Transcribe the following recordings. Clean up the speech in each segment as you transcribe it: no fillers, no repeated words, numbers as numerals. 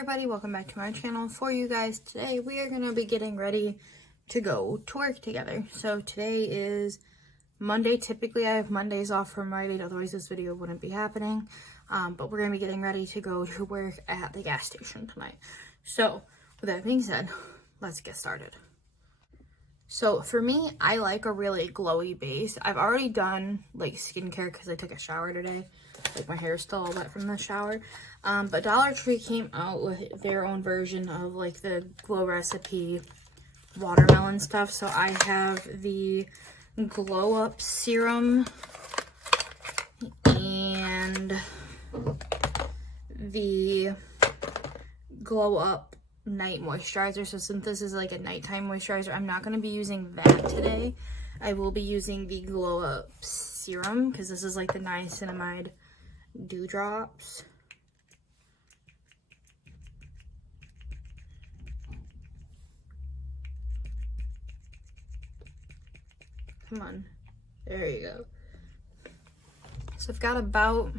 everybody, welcome back to my channel. For you guys, today we are going to be getting ready to go to work together. So today is Monday. Typically I have Mondays off from writing, otherwise this video wouldn't be happening. But we're going to be getting ready to go to work at the gas station tonight. So with that being said, let's get started. So for me, I like a really glowy base. I've already done like skincare because I took a shower today. Like my hair is still all wet from the shower. But Dollar Tree came out with their own version of like the Glow Recipe watermelon stuff. So I have the Glow Up Serum and the Glow Up Night Moisturizer. So since this is like a nighttime moisturizer, I'm not going to be using that today. I will be using the Glow Up Serum because this is like the niacinamide dewdrops. Come on. There you go. So I've got about,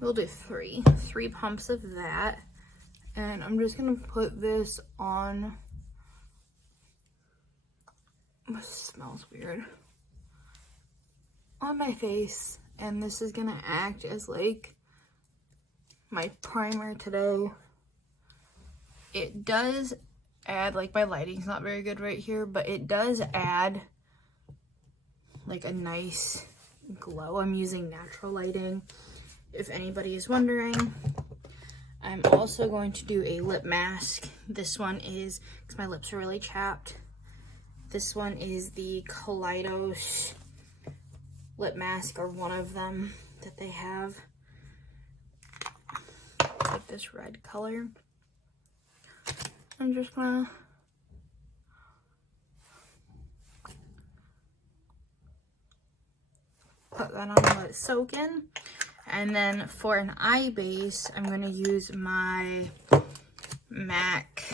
we'll do three pumps of that. And I'm just going to put this on, this smells weird, on my face. And this is going to act as like my primer today. It does add, like my lighting's not very good right here, but it does add like a nice glow. I'm using natural lighting, if anybody is wondering. I'm also going to do a lip mask. This one is, because my lips are really chapped, this one is the Kaleidos lip mask, or one of them that they have. It's like this red color. I'm just gonna put that on and let it soak in. And then for an eye base, I'm going to use my MAC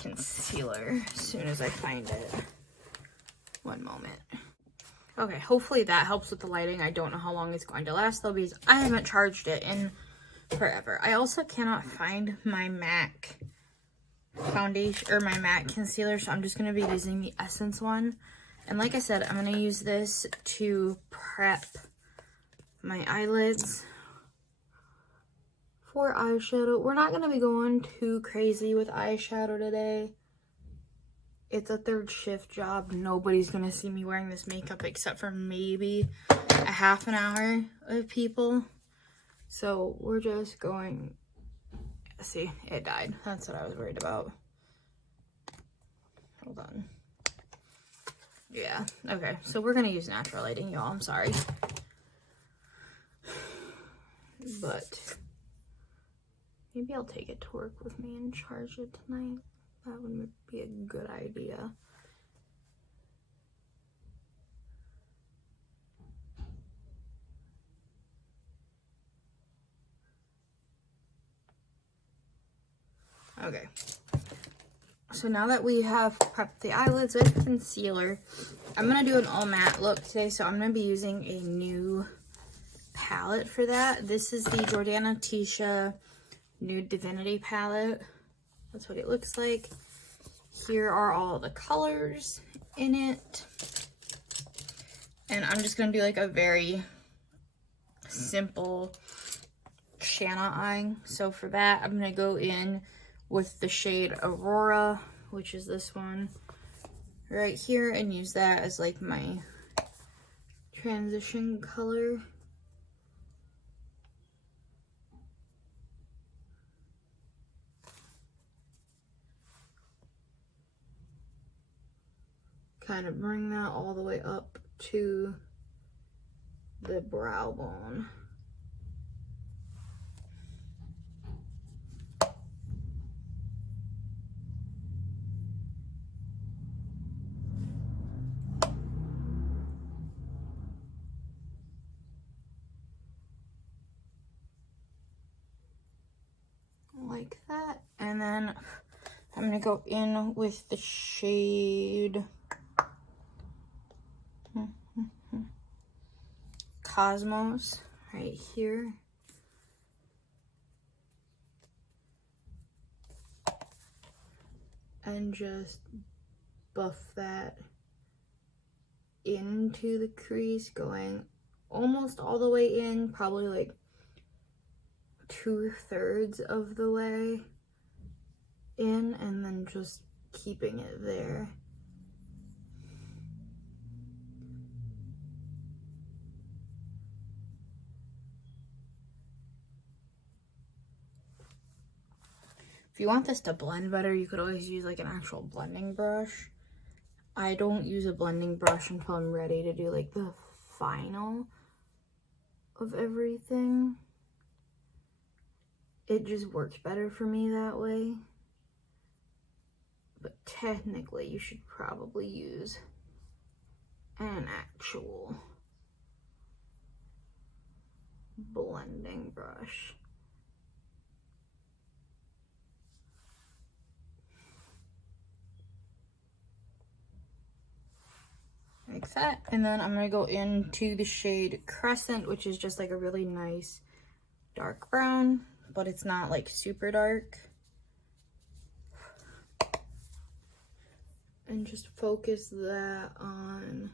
concealer as soon as I find it. One moment. Okay, hopefully that helps with the lighting. I don't know how long it's going to last though, because I haven't charged it in forever. I also cannot find my MAC foundation or my MAC concealer, so I'm just going to be using the Essence one. And like I said, I'm going to use this to prep my eyelids for eyeshadow. We're not going to be going too crazy with eyeshadow today. It's a third shift job. Nobody's going to see me wearing this makeup except for maybe a half an hour of people. So we're just going, see, it died. That's what I was worried about. Hold on. Yeah, okay. So we're going to use natural lighting, y'all. I'm sorry. But maybe I'll take it to work with me and charge it tonight. That would be a good idea. Okay. So now that we have prepped the eyelids with concealer, I'm going to do an all matte look today. So I'm going to be using a new palette for that. This is the Jordana Tisha Nude Divinity palette. That's what it looks like. Here are all the colors in it. And I'm just going to do like a very simple Shanna eye. So for that, I'm going to go in with the shade Aurora, which is this one right here, and use that as like my transition color. Kind of bring that all the way up to the brow bone. Like that. And then I'm going to go in with the shade Cosmos right here. and just buff that into the crease, going almost all the way in, probably like 2/3 of the way in, and then just keeping it there. If you want this to blend better, you could always use like an actual blending brush. I don't use a blending brush until I'm ready to do like the final of everything. It just works better for me that way. But technically, you should probably use an actual blending brush. Like that. And then I'm going to go into the shade Crescent, which is just like a really nice dark brown, but it's not like super dark. And just focus that on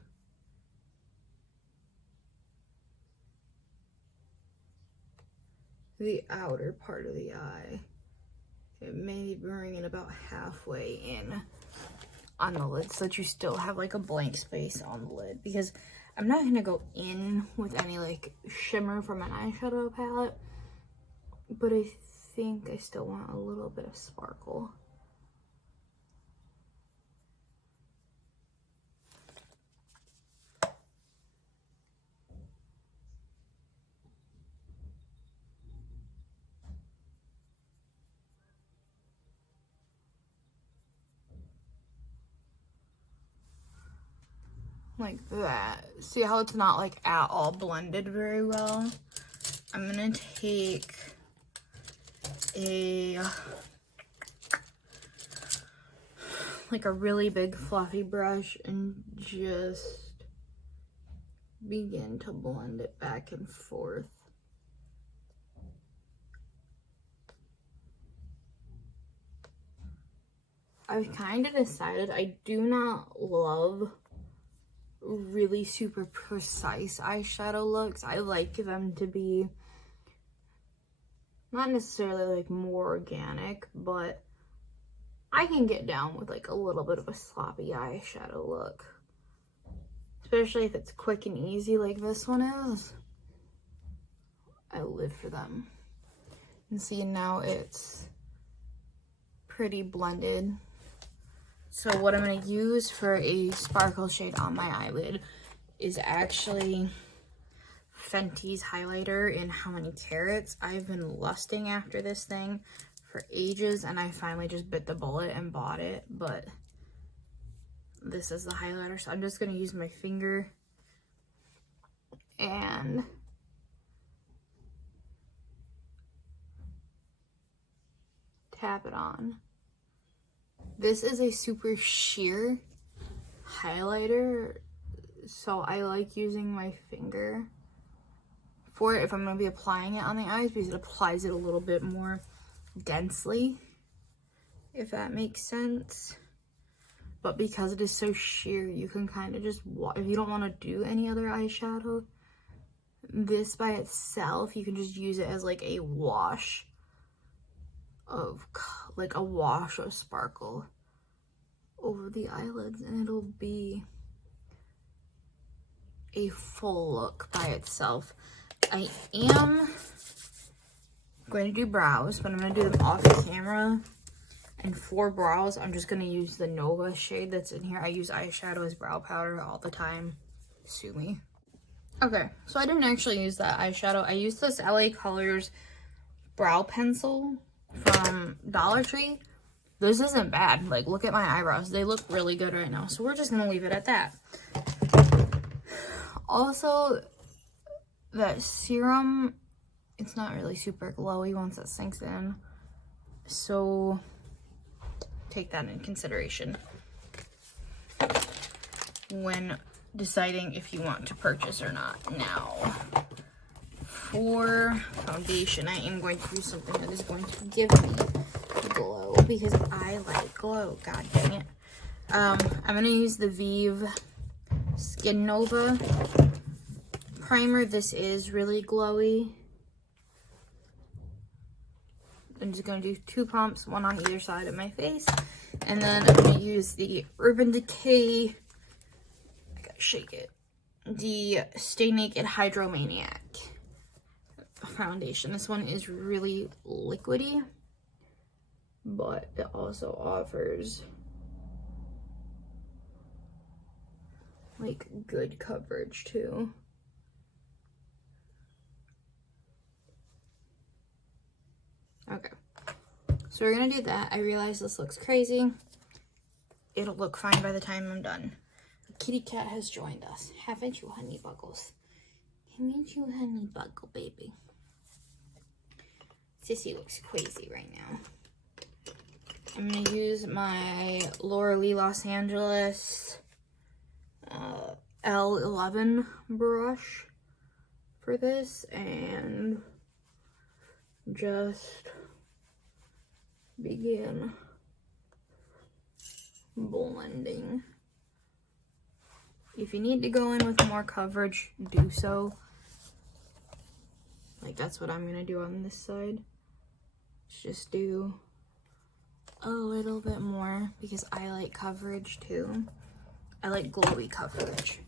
the outer part of the eye. It may bring it about halfway in on the lid so that you still have like a blank space on the lid, because I'm not gonna go in with any like shimmer from an eyeshadow palette, but I think I still want a little bit of sparkle. Like that. See how it's not like at all blended very well? I'm gonna take a really big fluffy brush and just begin to blend it back and forth. I've kind of decided I do not love really super precise eyeshadow looks. I like them to be not necessarily like more organic, but I can get down with like a little bit of a sloppy eyeshadow look, especially if it's quick and easy like this one is. I live for them. And see, now it's pretty blended. So what I'm going to use for a sparkle shade on my eyelid is actually Fenty's highlighter in How Many Carats. I've been lusting after this thing for ages, and I finally just bit the bullet and bought it. But this is the highlighter, so I'm just going to use my finger and tap it on. This is a super sheer highlighter, so I like using my finger for it if I'm going to be applying it on the eyes, because it applies it a little bit more densely, if that makes sense. But because it is so sheer, you can kind of just, if you don't want to do any other eyeshadow, this by itself, you can just use it as like a wash of sparkle over the eyelids, and it'll be a full look by itself. I am going to do brows, but I'm going to do them off camera. And for brows, I'm just going to use the Nova shade that's in here. I use eyeshadow as brow powder all the time. Sue me. Okay, so I didn't actually use that eyeshadow. I used this LA Colors brow pencil from Dollar Tree. This isn't bad. Like, look at my eyebrows. They look really good right now. So we're just going to leave it at that. Also, that serum, it's not really super glowy once it sinks in. So take that in consideration when deciding if you want to purchase or not. Now, for foundation, I am going to do something that is going to give me glow because I like glow. God dang it. I'm going to use the Vive Skin Nova primer. This is really glowy. I'm just going to do 2 pumps, one on either side of my face. And then I'm going to use the Urban Decay, I gotta shake it, the Stay Naked Hydromaniac foundation. This one is really liquidy, but it also offers like good coverage too. Okay, so we're gonna do that. I realize this looks crazy. It'll look fine by the time I'm done. Kitty cat has joined us. Haven't you, honey buggles? Haven't you, honey buggle baby? Sissy looks crazy right now. I'm gonna use my Laura Lee Los Angeles L11 brush for this and just begin blending. If you need to go in with more coverage, do so. Like that's what I'm gonna do on this side. Just do a little bit more because I like coverage too. I like glowy coverage.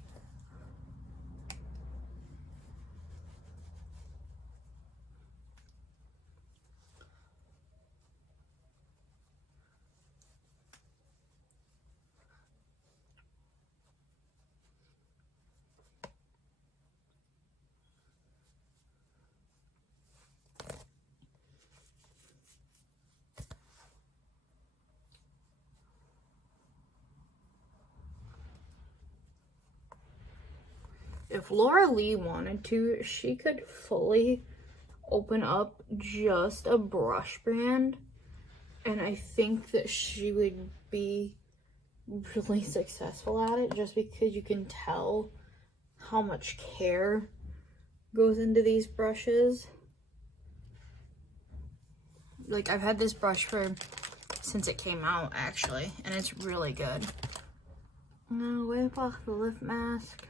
If Laura Lee wanted to, she could fully open up just a brush brand, and I think that she would be really successful at it just because you can tell how much care goes into these brushes. Like, I've had this brush since it came out, actually, and it's really good. I'm gonna wipe off the lip mask.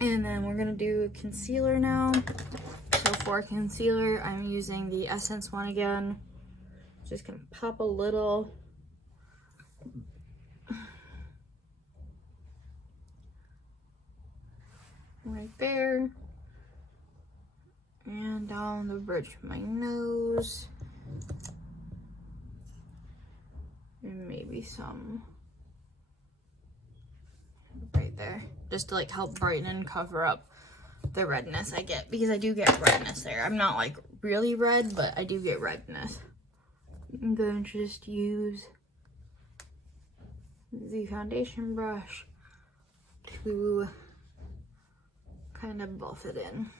And then we're gonna do concealer now. So for concealer, I'm using the Essence one again. Just gonna pop a little. Right there. And down the bridge of my nose. And maybe some right there. Just to like help brighten and cover up the redness I get, because I do get redness there. I'm not like really red, but I do get redness. I'm going to just use the foundation brush to kind of buff it in.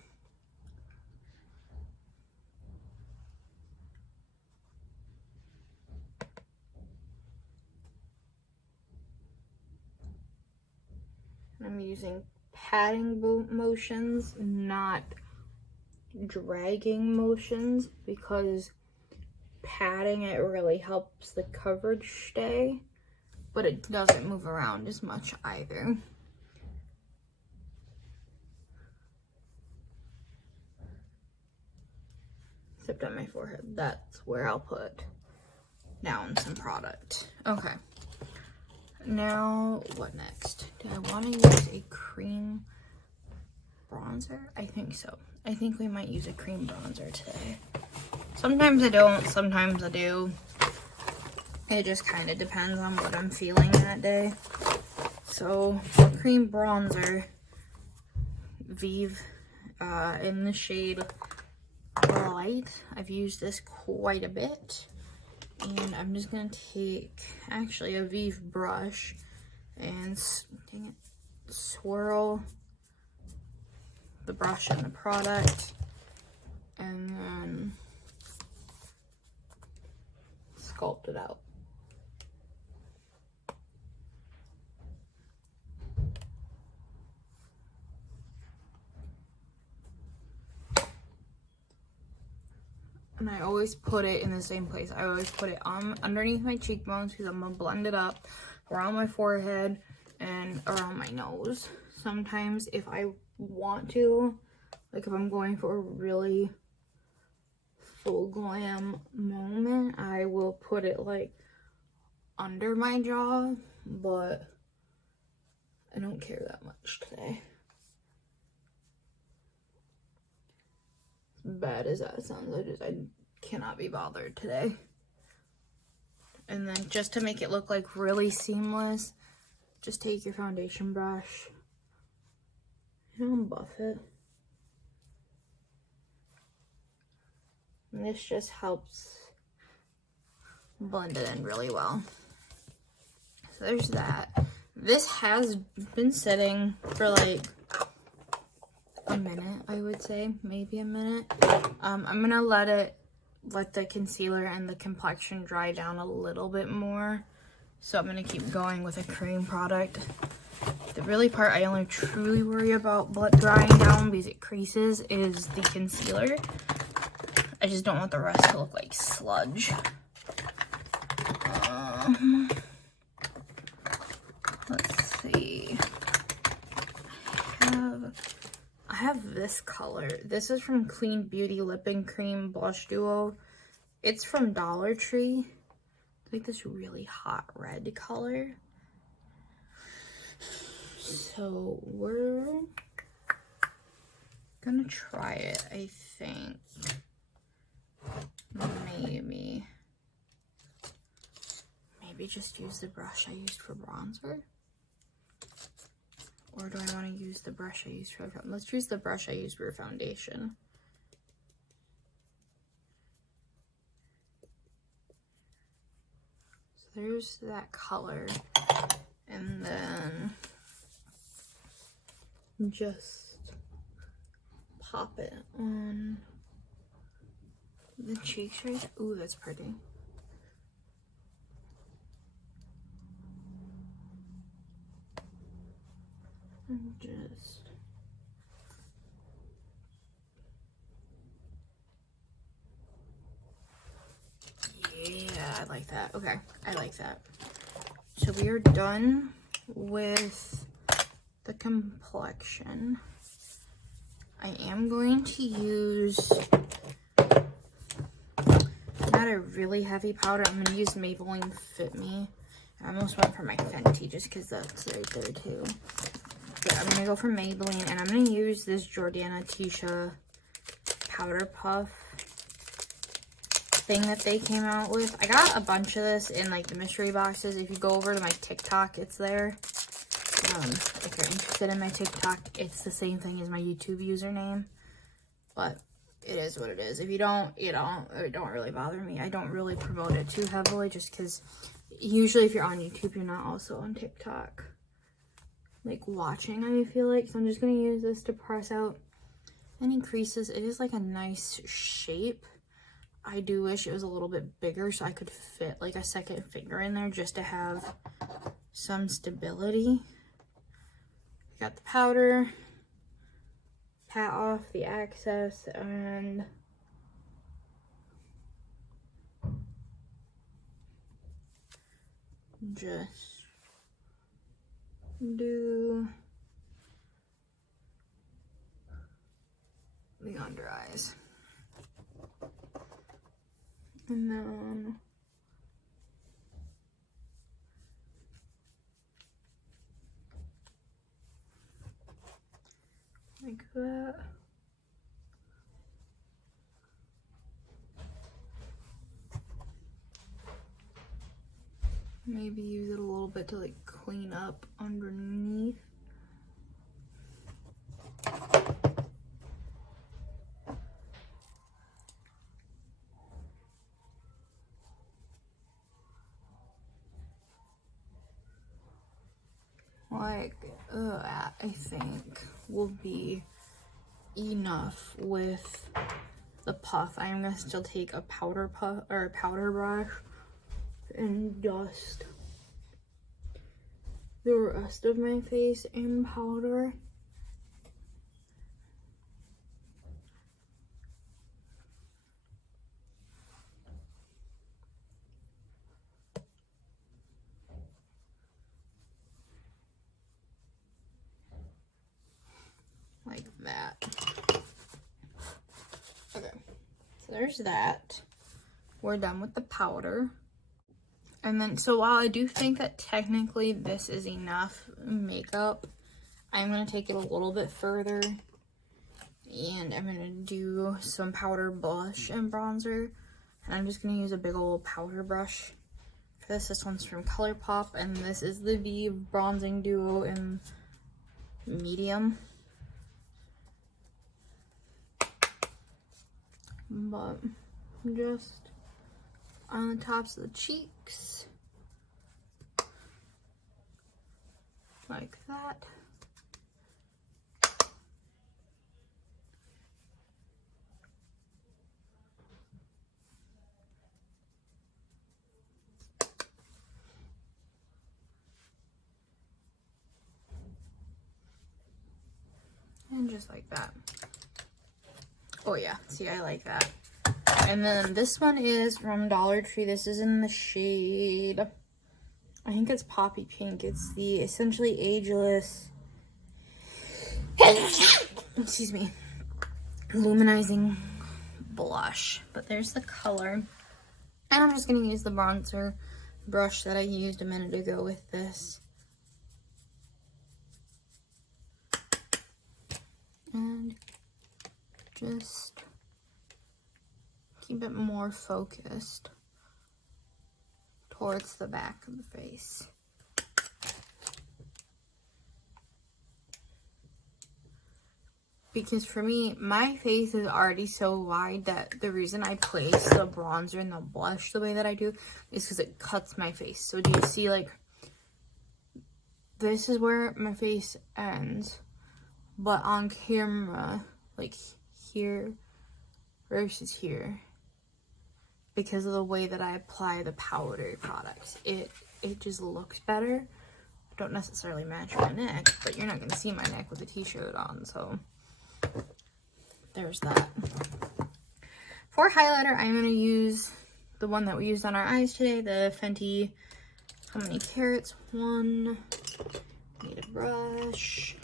I'm using patting motions, not dragging motions, because patting it really helps the coverage stay, but it doesn't move around as much either. Except on my forehead. That's where I'll put down some product. Okay. Now, what next? Do I want to use a cream bronzer? I think so. I think we might use a cream bronzer today. Sometimes I don't, sometimes I do. It just kind of depends on what I'm feeling that day. So, for cream bronzer, Vive in the shade Light. I've used this quite a bit. And I'm just going to take, actually, a Vive brush and swirl the brush and the product, and then sculpt it out. And I always put it in the same place. I always put it on underneath my cheekbones because I'm gonna blend it up around my forehead and around my nose. Sometimes if I want to, like if I'm going for a really full glam moment, I will put it like under my jaw, but I don't care that much today. As bad as that sounds, I cannot be bothered today. And then just to make it look like really seamless, just take your foundation brush and buff it. And this just helps blend it in really well. So there's that. This has been sitting for like a minute, I would say, maybe a minute. I'm gonna let the concealer and the complexion dry down a little bit more. So I'm gonna keep going with a cream product. The really part I only truly worry about drying down because it creases is the concealer. I just don't want the rest to look like sludge. Let's see. I have this color. This is from Clean Beauty Lip and Cream Blush Duo. It's from Dollar Tree. It's like this really hot red color. So we're gonna try it, I think. Maybe just use the brush I used for bronzer. Or do I want to use the brush I used for, let's use the brush I used for foundation. So there's that color. And then just pop it on the cheeks right there. Ooh, that's pretty. And just yeah, I like that. Okay, I like that. So we are done with the complexion. I am going to use not a really heavy powder. I'm going to use Maybelline Fit Me. I almost went for my Fenty just because that's right there too. But I'm going to go for Maybelline, and I'm going to use this Jordana Tisha Powder Puff thing that they came out with. I got a bunch of this in like the mystery boxes. If you go over to my TikTok, it's there. If you're interested in my TikTok, it's the same thing as my YouTube username. But it is what it is. If you don't, it don't really bother me. I don't really promote it too heavily just because usually if you're on YouTube, you're not also on TikTok. Like watching, I feel like. So I'm just going to use this to press out any creases. It is like a nice shape. I do wish it was a little bit bigger so I could fit like a second finger in there just to have some stability. Got the powder, pat off the excess, and just do the under eyes. And then like that. Maybe use it a little bit to like clean up underneath. Like, I think will be enough with the puff. I am gonna still take a powder puff or a powder brush and dust the rest of my face in powder. like that. Okay, so there's that. We're done with the powder. And then, so while I do think that technically this is enough makeup, I'm going to take it a little bit further. And I'm going to do some powder, blush, and bronzer. And I'm just going to use a big old powder brush for this. This one's from ColourPop, and this is the V Bronzing Duo in medium. But just on the tops of the cheeks, like that. And just like that. Oh yeah, see, I like that. And then this one is from Dollar Tree. This is in the shade, I think it's Poppy Pink. It's the Essentially Ageless, excuse me, Luminizing Blush. But there's the color. And I'm just going to use the bronzer brush that I used a minute ago with this. And just keep it more focused towards the back of the face. Because for me, my face is already so wide that the reason I place the bronzer and the blush the way that I do is because it cuts my face. So do you see, like, this is where my face ends, but on camera, like here versus here, because of the way that I apply the powder products, it just looks better. Don't necessarily match my neck, but you're not going to see my neck with a t-shirt on, so there's that. For highlighter, I'm going to use the one that we used on our eyes today, the Fenty How Many Carats one. Need a brush.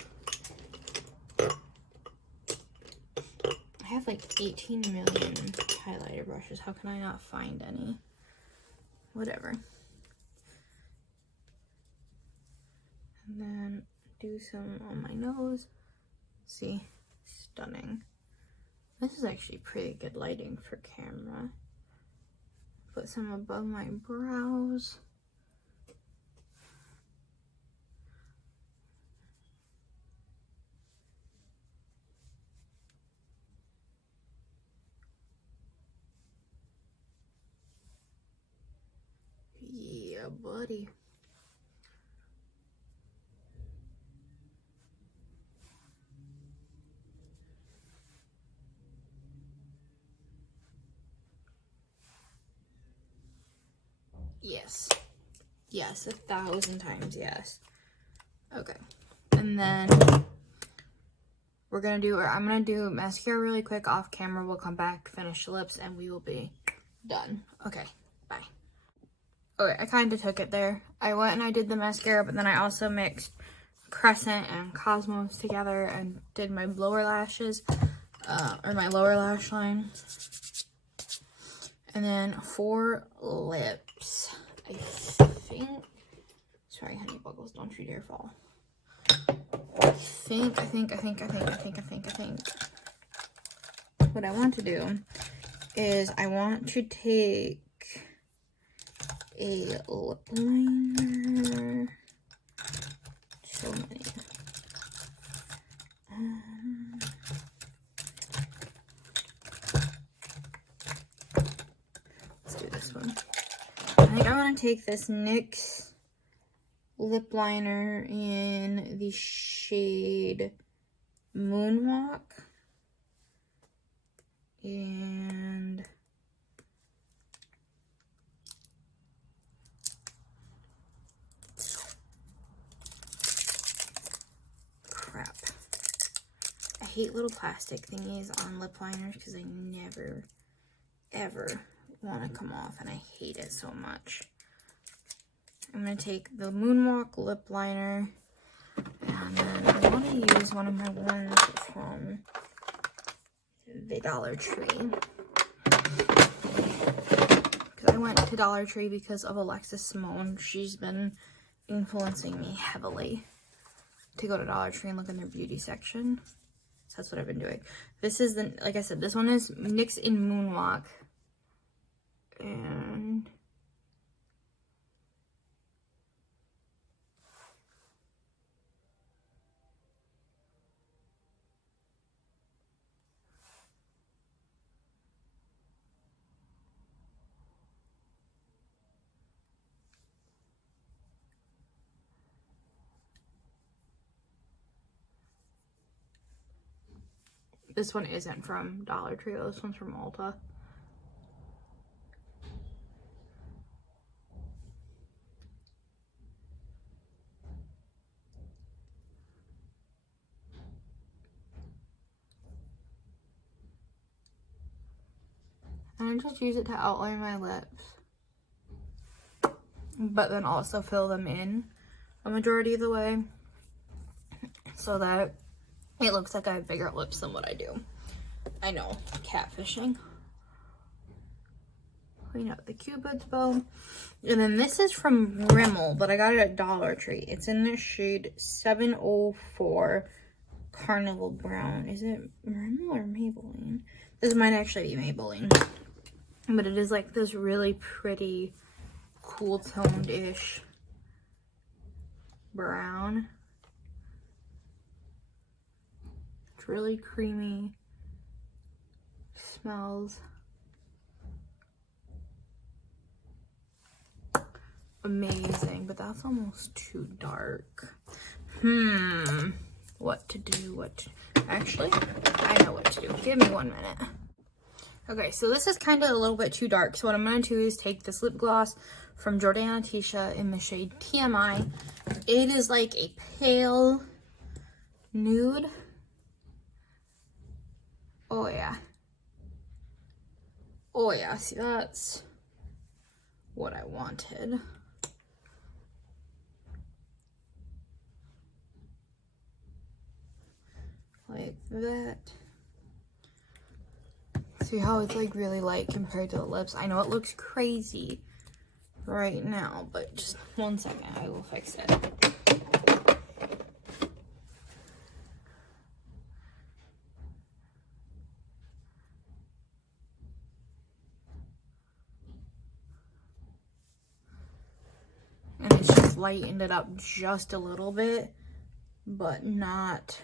I have like 18 million highlighter brushes. How can I not find any? Whatever. And then do some on my nose. See? Stunning. This is actually pretty good lighting for camera. Put some above my brows. Yeah, buddy. Yes. Yes, 1,000 times yes. Okay. And then we're gonna do, or I'm gonna do mascara really quick off camera. We'll come back, finish the lips, and we will be done. Okay, bye. Okay, I kind of took it there. I went and I did the mascara, but then I also mixed Crescent and Cosmos together and did my lower lashes, or my lower lash line. And then for lips, I think, sorry honey buggles, don't you dare fall. I think what I want to do is I want to take a lip liner, so many, let's do this one. I think I want to take this NYX lip liner in the shade Moonwalk, and crap, I hate little plastic thingies on lip liners because they never ever want to come off, and I hate it so much. I'm going to take the Moonwalk lip liner, and then I want to use one of my ones from the Dollar Tree. Because I went to Dollar Tree because of Alexis Simone. She's been influencing me heavily to go to Dollar Tree and look in their beauty section. So that's what I've been doing. This is the, like I said, this one is NYX in Moonwalk. And this one isn't from Dollar Tree, this one's from Ulta. And I just use it to outline my lips, but then also fill them in a majority of the way so that it looks like I have bigger lips than what I do. I know, catfishing. Clean up the Cupid's bow. And then this is from Rimmel, but I got it at Dollar Tree. It's in the shade 704 Carnival Brown. Is it Rimmel or Maybelline? This might actually be Maybelline. But it is like this really pretty, cool toned-ish brown. It's really creamy. Smells amazing, but that's almost too dark. What to do, actually, I know what to do. Give me 1 minute. Okay, so this is kind of a little bit too dark. So what I'm going to do is take this lip gloss from Jordana Tisha in the shade TMI. It is like a pale nude. Oh yeah. Oh yeah, see, that's what I wanted. Like that. See how it's like really light compared to the lips? I know it looks crazy right now, but just 1 second, I will fix it. And it's just lightened it up just a little bit, but not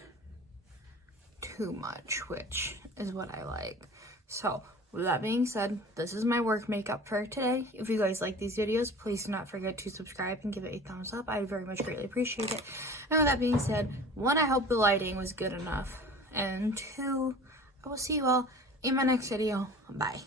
too much, which is what I like. So with that being said, this is my work makeup for today. If you guys like these videos, please do not forget to subscribe and give it a thumbs up. I very much greatly appreciate it. And with that being said, 1, I hope the lighting was good enough, and 2, I will see you all in my next video. Bye.